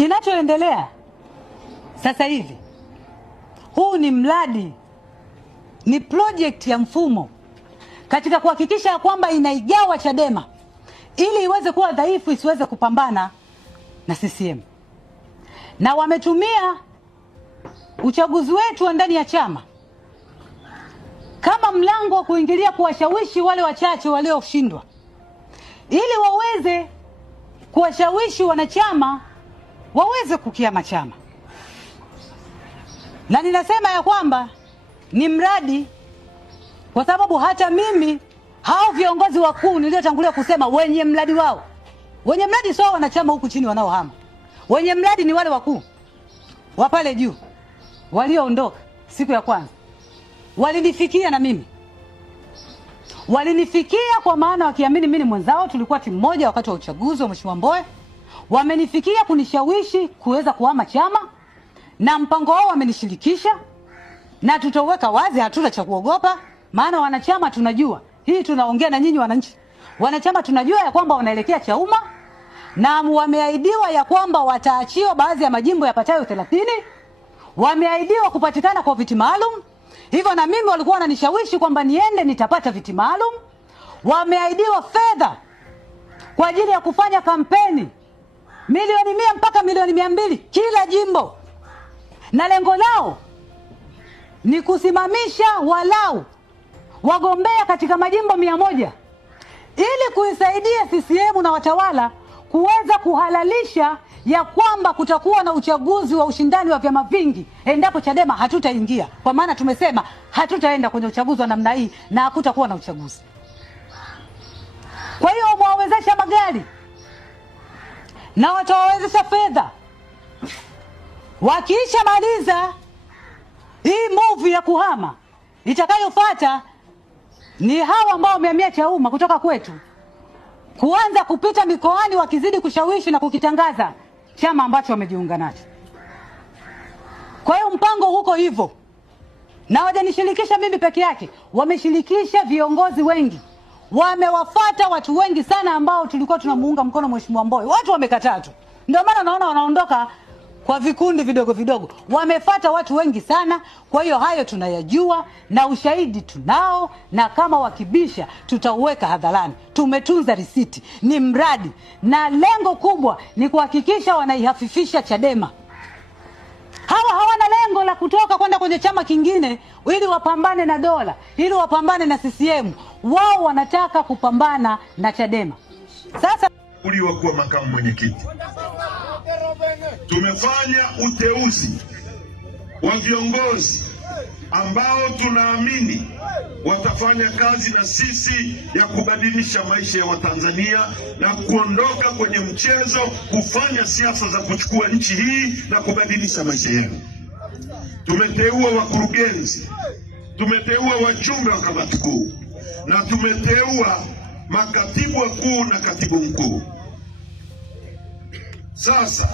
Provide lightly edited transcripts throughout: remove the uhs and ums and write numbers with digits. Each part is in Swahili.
Kinachoendelea sasa hivi, huu ni mradi, ni project ya mfumo katika kuhakikisha kwamba inaigawa Chadema ili iweze kuwa dhaifu, isiweze kupambana na CCM. Na wametumia uchaguzi wetu wa ndani ya chama kama mlango wa kuingilia, kuwashawishi wale wachache walioshindwa ili waweze kuwashawishi wanachama waweze kukiama chama. Na ninasema ya kwamba ni mradi kwa sababu hata mimi, hao viongozi wakuu niliotangulia kusema, wenye mradi wao, wenye mradi sio wanachama huku chini wanaohama. Wenye mradi ni wale wakuu wa pale juu walioondoka siku ya kwanza. Walinifikia na mimi, walinifikia kwa maana wakiamini mimi ni mwenzao, tulikuwa timu moja wakati wa uchaguzi wa Mheshimiwa Mbowe. Wamenifikia kunishawishi kuweza kuhama chama, na mpango wao wamenishirikisha, na tutaweka wazi, hatuna cha kuogopa. Maana wanachama tunajua, hii tunaongea na nyinyi wananchi, wanachama tunajua ya kwamba wanaelekea Chauma, na wameahidiwa ya kwamba wataachiwa baadhi ya majimbo yapatayo 30. Wameahidiwa kupatikana kwa viti maalum. Hivyo na mimi walikuwa wananishawishi kwamba niende nitapata viti maalum. Wameahidiwa fedha kwa ajili ya kufanya kampeni, milioni 100 mpaka milioni 200 kila jimbo. Na lengo lao ni kusimamisha walau wagombea katika majimbo 100 ili kuisaidia CCM na watawala kuweza kuhalalisha ya kwamba kutakuwa na uchaguzi wa ushindani wa vyama vingi endapo Chadema hatutaingia. Kwa maana tumesema hatutaenda kwenye uchaguzi wa namna hii na hakutakuwa na uchaguzi. Kwa hiyo wamewawezesha magari na watawawezesha fedha. Wakiisha maliza hii move ya kuhama, itakayofuata ni hawa ambao wamehamia Chauma kutoka kwetu kuanza kupita mikoani wakizidi kushawishi na kukitangaza chama ambacho wamejiunga nacho. Kwa hiyo mpango huko hivyo, na hawajanishirikisha mimi peke yake, wameshirikisha viongozi wengi. Wamewafuata watu wengi sana ambao tulikuwa tunamuunga mkono Mheshimiwa Mbowe. Watu wamekataa tu. Ndio maana naona wanaondoka kwa vikundi vidogo vidogo. Wamefuata watu wengi sana. Kwa hiyo hayo tunayajua na ushahidi tunao, na kama wakibisha tutauweka hadharani. Tumetunza risiti. Ni mradi na lengo kubwa ni kuhakikisha wanaihafifisha Chadema. Hawa hawana lengo la kutoka kwenda kwenye chama kingine ili wapambane na dola, ili wapambane na CCM. Wao wanataka kupambana na Chadema. Sasa uliwakuwa makamu mwenyekiti, tumefanya uteuzi wa viongozi ambao tunaamini watafanya kazi na sisi ya kubadilisha maisha ya Watanzania na kuondoka kwenye mchezo kufanya siasa za kuchukua nchi hii na kubadilisha maisha yenu. Tumeteua wakurugenzi, tumeteua wajumbe wa kamati kuu, na tumeteua makatibu wakuu na katibu mkuu. Sasa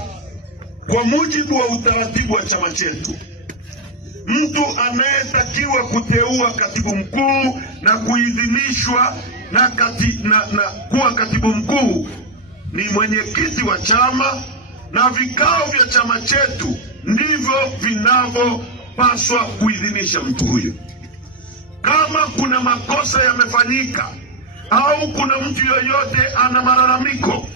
kwa mujibu wa utaratibu wa chama chetu, mtu anayetakiwa kuteua katibu mkuu na kuidhinishwa na kuwa katibu mkuu ni mwenyekiti wa chama, na vikao vya chama chetu ndivyo vinavyopaswa kuidhinisha mtu huyo. Kama kuna makosa yamefanyika au kuna mtu yoyote ana malalamiko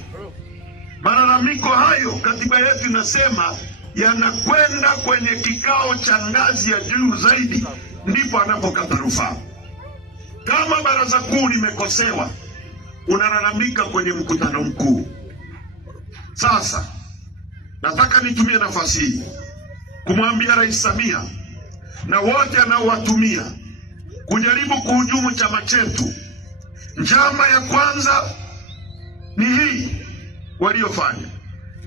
hayo, katiba yetu inasema yanakwenda kwenye kikao cha ngazi ya juu zaidi, ndipo anapokata rufaa. Kama baraza kuu limekosewa, unalalamika kwenye mkutano mkuu. Sasa nataka nitumie nafasi hii kumwambia Rais Samia na wote anaowatumia kujaribu kuhujumu chama chetu. Njama ya kwanza ni hii waliofanya.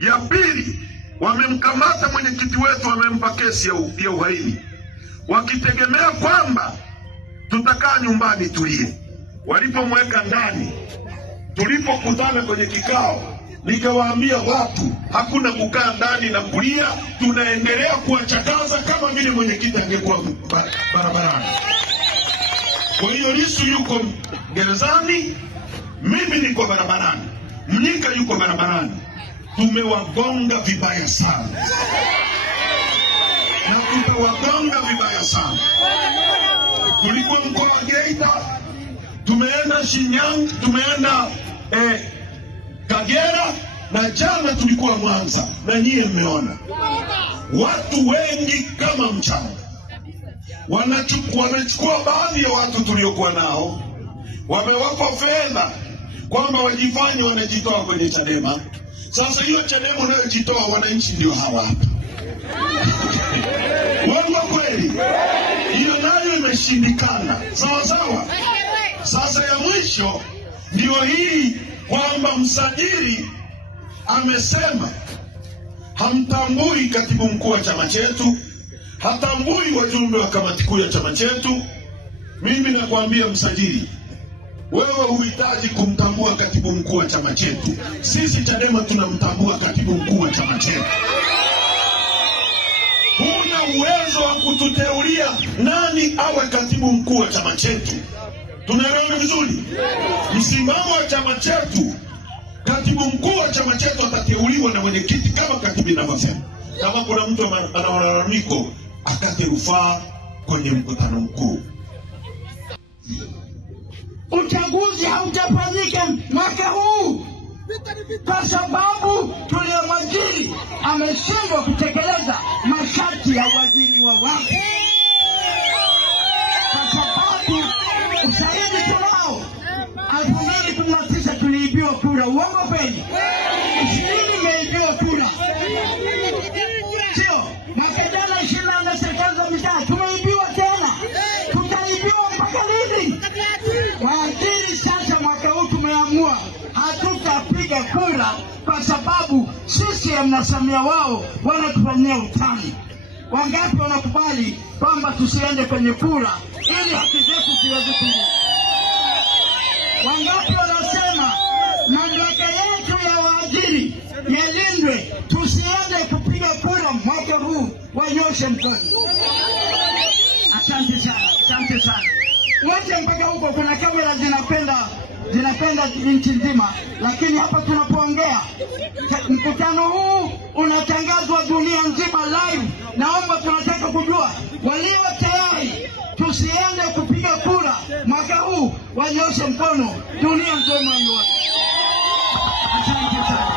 Ya pili, wamemkamata mwenyekiti wetu, wamempa kesi ya uhaini, wakitegemea kwamba tutakaa nyumbani tulie. Walipomweka ndani, tulipokutana kwenye kikao, nikawaambia watu hakuna kukaa ndani na kulia, tunaendelea kuwachakaza kama vile mwenyekiti angekuwa barabarani. Kwa hiyo Lissu yuko gerezani, mimi niko barabarani, Mnyika yuko barabarani. tumewagonga vibaya sana na tutawagonga vibaya sana. Tulikuwa mkoa wa Geita, tumeenda Shinyanga, tumeenda Kagera, na jana tulikuwa Mwanza, na nyie mmeona watu wengi kama mchana wanachukua baadhi ya watu tuliokuwa nao, wamewapa fedha kwamba wajifanye wanajitoa kwenye Chadema. Sasa hiyo Chadema unayojitoa wananchi ndio hawa hapa. Wao kweli hiyo nayo imeshindikana. Sawa sawa. Sasa ya mwisho ndio hii kwamba msajili amesema hamtambui katibu mkuu wa chama chetu, hatambui wajumbe wa kamati kuu ya chama chetu. Mimi nakwambia msajili, wewe huhitaji kumtambua katibu mkuu wa chama chetu. Sisi Chadema tunamtambua katibu mkuu wa chama chetu. Huna uwezo wa kututeulia nani awe katibu mkuu wa chama chetu. Tunaelewana vizuri? Msimamo wa chama chetu, katibu mkuu wa chama chetu atateuliwa na mwenyekiti kama katibu inavyosema. Kama kuna mtu ana malalamiko, akate rufaa kwenye mkutano mkuu. Uchaguzi haujafanyika mwaka huu kwa sababu tuliyemwajiri ameshindwa kutekeleza masharti ya uajiri wa watu. Kwa sababu ushahidi tunao, 2019 tuliibiwa kura. Uongo kweli? 20 imeibiwa kura. Sio, mwaka jana 20 na serikali za mitaa tumeibiwa tena. Tutaibiwa mpaka lini? Waajiri sasa mwaka huu tumeamua hatutapiga kura kwa sababu sisi na Samia wao wanatufanyia utani. Wangapi wanakubali kwamba tusiende kwenye kura ili haki zetu ziweze kuwa? Wangapi wanasema mamlaka yetu ya waajiri yalindwe, tusiende kupiga kura mwaka huu? Wanyoshe mkono. Asante sana, asante sana. Wote mpaka huko kuna kamera zinapenda nchi nzima, lakini hapa tunapoongea mkutano huu unatangazwa dunia nzima live. Naomba tunataka kujua walio tayari tusiende kupiga kura mwaka huu wanyoshe mkono, dunia nzima ione. Asante sana.